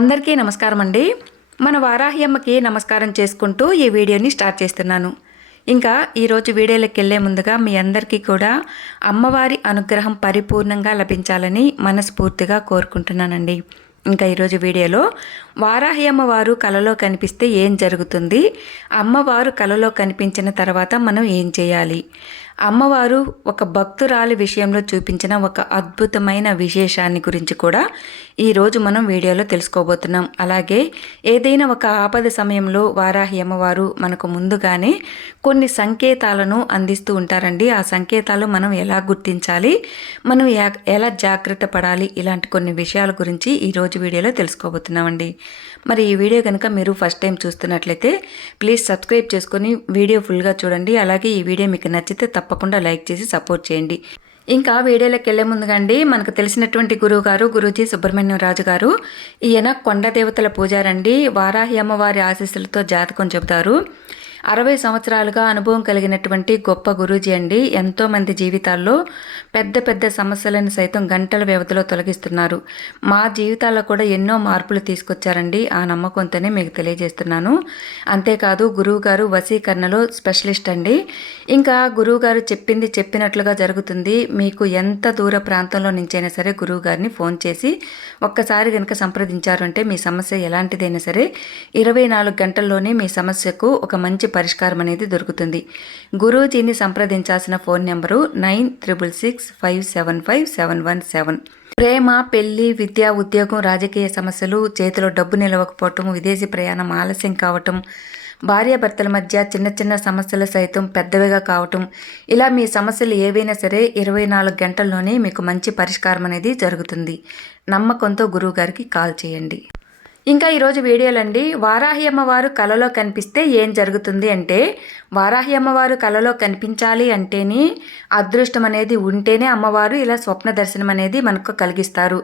అందరికీ నమస్కారం అండి. మన వారాహి అమ్మకి నమస్కారం చేసుకుంటూ ఈ వీడియోని స్టార్ట్ చేస్తున్నాను. ఇంకా ఈరోజు వీడియోలోకి వెళ్ళే ముందుగా మీ అందరికీ కూడా అమ్మవారి అనుగ్రహం పరిపూర్ణంగా లభించాలని మనస్ఫూర్తిగా కోరుకుంటున్నానండి. ఇంకా ఈరోజు వీడియోలో వారాహి అమ్మవారు కలలో కనిపిస్తే ఏం జరుగుతుంది, అమ్మవారు కలలో కనిపించిన తర్వాత మనం ఏం చేయాలి, అమ్మవారు ఒక భక్తురాలి విషయంలో చూపించిన ఒక అద్భుతమైన విశేషాన్ని గురించి కూడా ఈరోజు మనం వీడియోలో తెలుసుకోబోతున్నాం. అలాగే ఏదైనా ఒక ఆపద సమయంలో వారాహి అమ్మవారు మనకు ముందుగానే కొన్ని సంకేతాలను అందిస్తూ ఉంటారండి. ఆ సంకేతాలు మనం ఎలా గుర్తించాలి, మనం ఎలా జాగ్రత్త పడాలి, ఇలాంటి కొన్ని విషయాల గురించి ఈరోజు వీడియోలో తెలుసుకోబోతున్నామండి. మరి ఈ వీడియో కనుక మీరు ఫస్ట్ టైం చూస్తున్నట్లయితే ప్లీజ్ సబ్స్క్రైబ్ చేసుకొని వీడియో ఫుల్గా చూడండి. అలాగే ఈ వీడియో మీకు నచ్చితే తప్పకుండా లైక్ చేసి సపోర్ట్ చేయండి. ఇంకా వీడియోలోకి వెళ్ళే ముందుగా అండి, మనకు తెలిసినటువంటి గురూజీ సుబ్రహ్మణ్యం రాజు గారు, ఈయన కొండ దేవతల పూజారండి. వారాహి అమ్మవారి ఆశీస్సులతో జాతకం చెబుతారు. 60 సంవత్సరాలుగా అనుభవం కలిగినటువంటి గొప్ప గురూజీ అండి. ఎంతోమంది జీవితాల్లో పెద్ద పెద్ద సమస్యలను సైతం గంటల వ్యవధిలో తొలగిస్తున్నారు. మా జీవితాల్లో కూడా ఎన్నో మార్పులు తీసుకొచ్చారండి. ఆ నమ్మకంతోనే మీకు తెలియజేస్తున్నాను. అంతేకాదు గురువుగారు వశీకరణలో స్పెషలిస్ట్ అండి. ఇంకా గురువుగారు చెప్పింది చెప్పినట్లుగా జరుగుతుంది. మీకు ఎంత దూర ప్రాంతంలో నుంచైనా సరే గురువుగారిని ఫోన్ చేసి ఒక్కసారి కనుక సంప్రదించారు అంటే మీ సమస్య ఎలాంటిదైనా సరే 24 గంటల్లోనే మీ సమస్యకు ఒక మంచి పరిష్కారం అనేది దొరుకుతుంది. గురూజీని సంప్రదించాల్సిన ఫోన్ నెంబరు 9665755717. ప్రేమ, పెళ్లి, విద్య, ఉద్యోగం, రాజకీయ సమస్యలు, చేతిలో డబ్బు నిలవకపోవటం, విదేశీ ప్రయాణం ఆలస్యం కావటం, భార్యాభర్తల మధ్య చిన్న చిన్న సమస్యలు సైతం పెద్దవిగా కావటం, ఇలా మీ సమస్యలు ఏవైనా సరే 24 గంటల్లోనే మీకు మంచి పరిష్కారం అనేది జరుగుతుంది. నమ్మకంతో గురువుగారికి కాల్ చేయండి. ఇంకా ఈరోజు వీడియోలండి, వారాహి అమ్మవారు కలలో కనిపిస్తే ఏం జరుగుతుంది అంటే, వారాహి అమ్మవారు కలలో కనిపించాలి అంటేనే అదృష్టం అనేది ఉంటేనే అమ్మవారు ఇలా స్వప్న దర్శనం అనేది మనకు కలిగిస్తారు.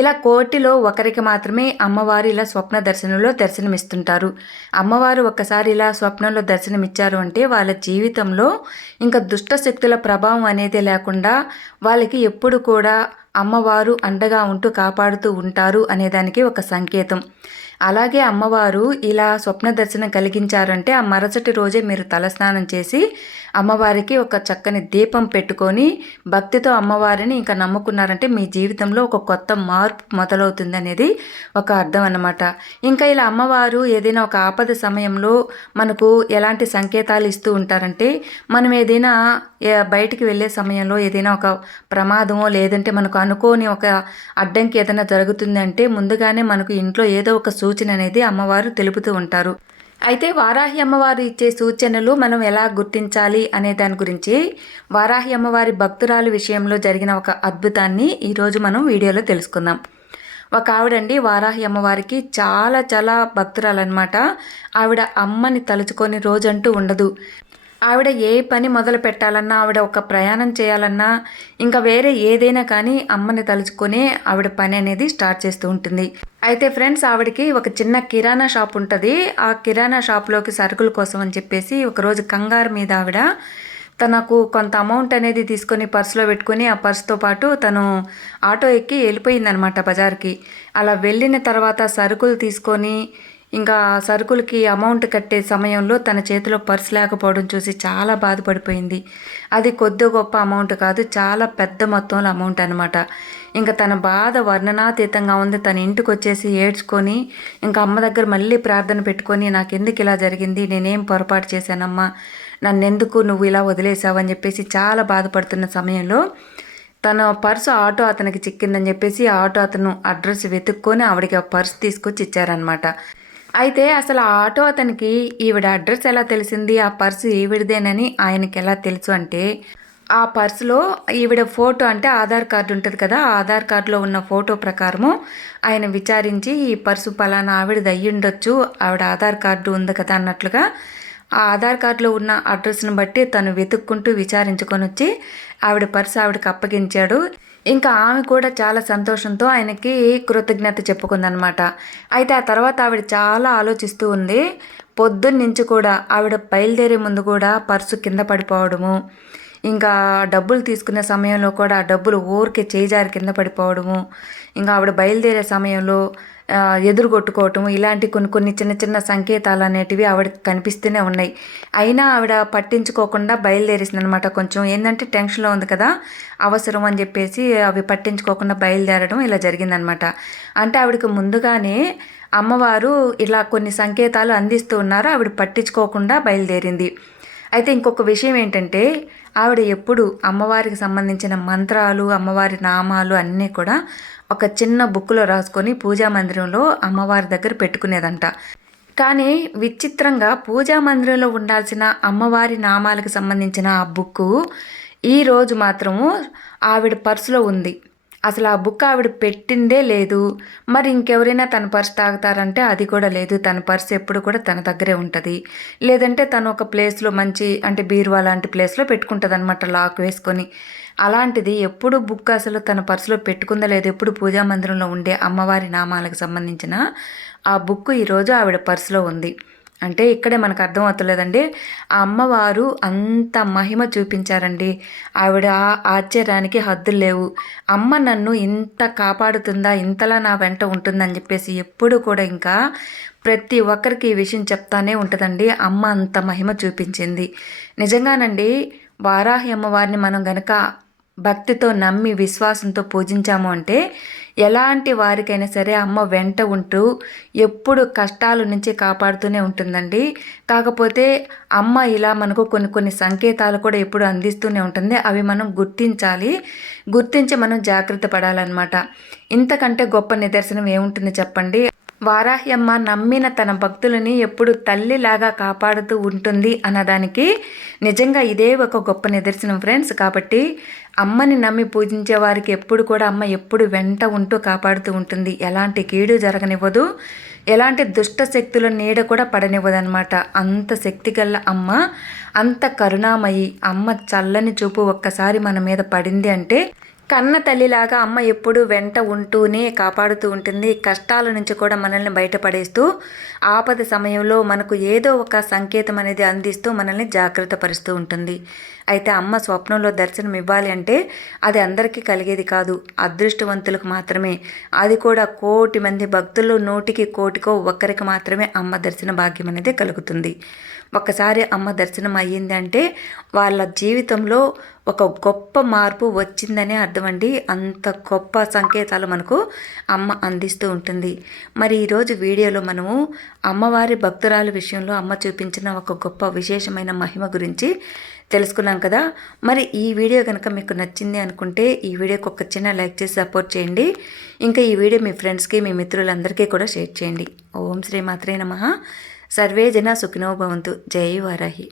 ఇలా కోటిలో ఒకరికి మాత్రమే అమ్మవారు ఇలా స్వప్న దర్శనంలో దర్శనమిస్తుంటారు. అమ్మవారు ఒక్కసారి ఇలా స్వప్నంలో దర్శనమిచ్చారు అంటే వాళ్ళ జీవితంలో ఇంకా దుష్ట శక్తుల ప్రభావం అనేది లేకుండా వాళ్ళకి ఎప్పుడు కూడా అమ్మవారు అండగా ఉంటూ కాపాడుతూ ఉంటారు అనేదానికి ఒక సంకేతం. అలాగే అమ్మవారు ఇలా స్వప్న దర్శనం కలిగించారంటే ఆ మరుసటి రోజే మీరు తలస్నానం చేసి అమ్మవారికి ఒక చక్కని దీపం పెట్టుకొని భక్తితో అమ్మవారిని ఇంకా నమ్ముకున్నారంటే మీ జీవితంలో ఒక కొత్త మార్పు మొదలవుతుంది అనేది ఒక అర్థం అన్నమాట. ఇంకా ఇలా అమ్మవారు ఏదైనా ఒక ఆపద సమయంలో మనకు ఎలాంటి సంకేతాలు ఇస్తూ ఉంటారంటే, మనం ఏదైనా బయటికి వెళ్ళే సమయంలో ఏదైనా ఒక ప్రమాదమో లేదంటే మనకు అనుకోని ఒక అడ్డంకి ఏదైనా జరుగుతుంది అంటే ముందుగానే మనకు ఇంట్లో ఏదో ఒక సూచన అనేది అమ్మవారు తెలుపుతూ ఉంటారు. అయితే వారాహి అమ్మవారు ఇచ్చే సూచనలు మనం ఎలా గుర్తించాలి అనే దాని గురించి వారాహి అమ్మవారి భక్తురాలు విషయంలో జరిగిన ఒక అద్భుతాన్ని ఈరోజు మనం వీడియోలో తెలుసుకుందాం. ఒక ఆవిడండి వారాహి అమ్మవారికి చాలా చాలా భక్తురాలన్నమాట. ఆవిడ అమ్మని తలుచుకొని రోజంటూ ఉండదు. ఆవిడ ఏ పని మొదలు పెట్టాలన్నా, ఆవిడ ఒక ప్రయాణం చేయాలన్నా, ఇంకా వేరే ఏదైనా కానీ అమ్మని తలుచుకొని ఆవిడ పని అనేది స్టార్ట్ చేస్తూ ఉంటుంది. అయితే ఫ్రెండ్స్, ఆవిడకి ఒక చిన్న కిరాణా షాప్ ఉంటుంది. ఆ కిరాణా షాప్లోకి సరుకుల కోసం అని చెప్పేసి ఒకరోజు కంగారు మీద ఆవిడ తనకు కొంత అమౌంట్ అనేది తీసుకొని పర్సులో పెట్టుకొని ఆ పర్సుతో పాటు తను ఆటో ఎక్కి వెళ్ళిపోయిందనమాట బజార్కి. అలా వెళ్ళిన తర్వాత సరుకులు తీసుకొని ఇంకా సరుకులకి అమౌంట్ కట్టే సమయంలో తన చేతిలో పర్స్ లేకపోవడం చూసి చాలా బాధపడిపోయింది. అది కొద్ది గొప్ప అమౌంట్ కాదు, చాలా పెద్ద మొత్తంలో అమౌంట్ అనమాట. ఇంకా తన బాధ వర్ణనాతీతంగా ఉంది. తన ఇంటికి వచ్చేసి ఏడ్చుకొని ఇంకా అమ్మ దగ్గర మళ్ళీ ప్రార్థన పెట్టుకొని, నాకెందుకు ఇలా జరిగింది, నేనేం పొరపాటు చేశానమ్మా, నన్నెందుకు నువ్వు ఇలా వదిలేసావని చెప్పేసి చాలా బాధపడుతున్న సమయంలో తన పర్సు ఆటో అతనికి చిక్కిందని చెప్పేసి ఆటో అతను అడ్రస్ వెతుక్కొని ఆవిడకి ఆ పర్స్ తీసుకొచ్చి ఇచ్చారనమాట. అయితే అసలు ఆ ఆటో అతనికి ఈవిడ అడ్రస్ ఎలా తెలిసింది, ఆ పర్సు ఈవిడదేనని ఆయనకి ఎలా తెలుసు అంటే, ఆ పర్సులో ఈవిడ ఫోటో అంటే ఆధార్ కార్డు ఉంటుంది కదా, ఆ ఆధార్ కార్డులో ఉన్న ఫోటో ప్రకారము ఆయన విచారించి ఈ పర్సు పలానా ఆవిడది అయ్యుండొచ్చు, ఆవిడ ఆధార్ కార్డు ఉంది కదా అన్నట్లుగా ఆ ఆధార్ కార్డులో ఉన్న అడ్రస్ను బట్టి తను వెతుక్కుంటూ విచారించుకొని వచ్చి ఆవిడ పర్సు ఆవిడకి అప్పగించాడు. ఇంకా ఆమె కూడా చాలా సంతోషంతో ఆయనకి కృతజ్ఞత చెప్పుకుందనమాట. అయితే ఆ తర్వాత ఆవిడ చాలా ఆలోచిస్తూ ఉంది. పొద్దున్నుంచి కూడా ఆవిడ బయలుదేరే ముందు కూడా పర్సు కింద పడిపోవడము, ఇంకా డబ్బులు తీసుకునే సమయంలో కూడా ఆ డబ్బులు ఊరికే చేజారి కింద పడిపోవడము, ఇంకా ఆవిడ బయలుదేరే సమయంలో ఎదురుగొట్టుకోవటం ఇలాంటి కొన్ని కొన్ని చిన్న చిన్న సంకేతాలు అనేటివి ఆవిడకి కనిపిస్తూనే ఉన్నాయి. అయినా ఆవిడ పట్టించుకోకుండా బయలుదేరేసింది అనమాట. కొంచెం ఏంటంటే టెన్షన్లో ఉంది కదా, అవసరం అని చెప్పేసి అవి పట్టించుకోకుండా బయలుదేరడం ఇలా జరిగిందనమాట. అంటే ఆవిడకి ముందుగానే అమ్మవారు ఇలా కొన్ని సంకేతాలు అందిస్తూ ఉన్నారు, ఆవిడ పట్టించుకోకుండా బయలుదేరింది. అయితే ఇంకొక విషయం ఏంటంటే ఆవిడ ఎప్పుడు అమ్మవారికి సంబంధించిన మంత్రాలు అమ్మవారి నామాలు అన్నీ కూడా ఒక చిన్న బుక్లో రాసుకొని పూజా మందిరంలో అమ్మవారి దగ్గర పెట్టుకునేదంట. కానీ విచిత్రంగా పూజా మందిరంలో ఉండాల్సిన అమ్మవారి నామాలకు సంబంధించిన ఆ బుక్కు ఈరోజు మాత్రము ఆవిడ పర్సులో ఉంది. అసలు ఆ బుక్ ఆవిడ పెట్టిందే లేదు. మరి ఇంకెవరైనా తన పర్స్ తాగుతారంటే అది కూడా లేదు. తన పర్స్ ఎప్పుడు కూడా తన దగ్గరే ఉంటుంది. లేదంటే తను ఒక ప్లేస్లో మంచి అంటే బీరువా లాంటి ప్లేస్లో పెట్టుకుంటుంది అనమాట, లాక్ వేసుకొని. అలాంటిది ఎప్పుడు బుక్ అసలు తన పర్సులో పెట్టుకుందా లేదు. ఎప్పుడు పూజా మందిరంలో ఉండే అమ్మవారి నామాలకు సంబంధించిన ఆ బుక్ ఈరోజు ఆవిడ పర్సులో ఉంది. అంటే ఇక్కడే మనకు అర్థం అవుతలేదండి, ఆ అమ్మవారు అంత మహిమ చూపించారండి. ఆవిడ ఆశ్చర్యానికి హద్దులు లేవు. అమ్మ నన్ను ఇంత కాపాడుతుందా, ఇంతలా నా వెంట ఉంటుందని చెప్పేసి ఎప్పుడు కూడా ఇంకా ప్రతి ఒక్కరికి ఈ విషయం చెప్తానే ఉంటుందండి. అమ్మ అంత మహిమ చూపించింది. నిజంగానండి, వారాహి అమ్మవారిని మనం గనక భక్తితో నమ్మి విశ్వాసంతో పూజించాము అంటే ఎలాంటి వారికైనా సరే అమ్మ వెంట ఉంటూ ఎప్పుడు కష్టాల నుంచి కాపాడుతూనే ఉంటుందండి. కాకపోతే అమ్మ ఇలా మనకు కొన్ని కొన్ని సంకేతాలు కూడా ఎప్పుడు అందిస్తూనే ఉంటుంది. అవి మనం గుర్తించాలి, గుర్తించి మనం జాగ్రత్త పడాలన్నమాట. ఇంతకంటే గొప్ప నిదర్శనం ఏముంటుంది చెప్పండి. వారాహి అమ్మ నమ్మిన తన భక్తులని ఎప్పుడు తల్లిలాగా కాపాడుతూ ఉంటుంది అన్నదానికి నిజంగా ఇదే ఒక గొప్ప నిదర్శనం ఫ్రెండ్స్. కాబట్టి అమ్మని నమ్మి పూజించే వారికి ఎప్పుడు కూడా అమ్మ ఎప్పుడు వెంట ఉంటూ కాపాడుతూ ఉంటుంది. ఎలాంటి కీడు జరగనివ్వదు, ఎలాంటి దుష్ట శక్తుల నీడ కూడా పడనివ్వదు అనమాట. అంత శక్తి గల అమ్మ, అంత కరుణామయి అమ్మ చల్లని చూపు ఒక్కసారి మన మీద పడింది అంటే కన్న తల్లిలాగా అమ్మ ఎప్పుడు వెంట ఉంటూనే కాపాడుతూ ఉంటుంది. కష్టాల నుంచి కూడా మనల్ని బయటపడేస్తూ ఆపద సమయంలో మనకు ఏదో ఒక సంకేతం అనేది అందిస్తూ మనల్ని జాగ్రత్త పరుస్తూ ఉంటుంది. అయితే అమ్మ స్వప్నంలో దర్శనం ఇవ్వాలి అంటే అది అందరికీ కలిగేది కాదు, అదృష్టవంతులకు మాత్రమే. అది కూడా 1,00,00,000 మంది భక్తులు 100కి 1,00,00,000 ఒక్కరికి మాత్రమే అమ్మ దర్శన భాగ్యం అనేది కలుగుతుంది. ఒక్కసారి అమ్మ దర్శనం అయ్యింది అంటే వాళ్ళ జీవితంలో ఒక గొప్ప మార్పు వచ్చిందనే అర్థం అండి. అంత గొప్ప సంకేతాలు మనకు అమ్మ అందిస్తూ ఉంటుంది. మరి ఈరోజు వీడియోలో మనము అమ్మవారి భక్తురాలు విషయంలో అమ్మ చూపించిన ఒక గొప్ప విశేషమైన మహిమ గురించి తెలుసుకున్నాం కదా. మరి ఈ వీడియో కనుక మీకు నచ్చింది అనుకుంటే ఈ వీడియోకి ఒక చిన్న లైక్ చేసి సపోర్ట్ చేయండి. ఇంకా ఈ వీడియో మీ ఫ్రెండ్స్కి మీ మిత్రులందరికీ కూడా షేర్ చేయండి. ఓం శ్రీ మాత్రే నమః. సర్వే జన సుఖినో భవంతు. జై వారాహి.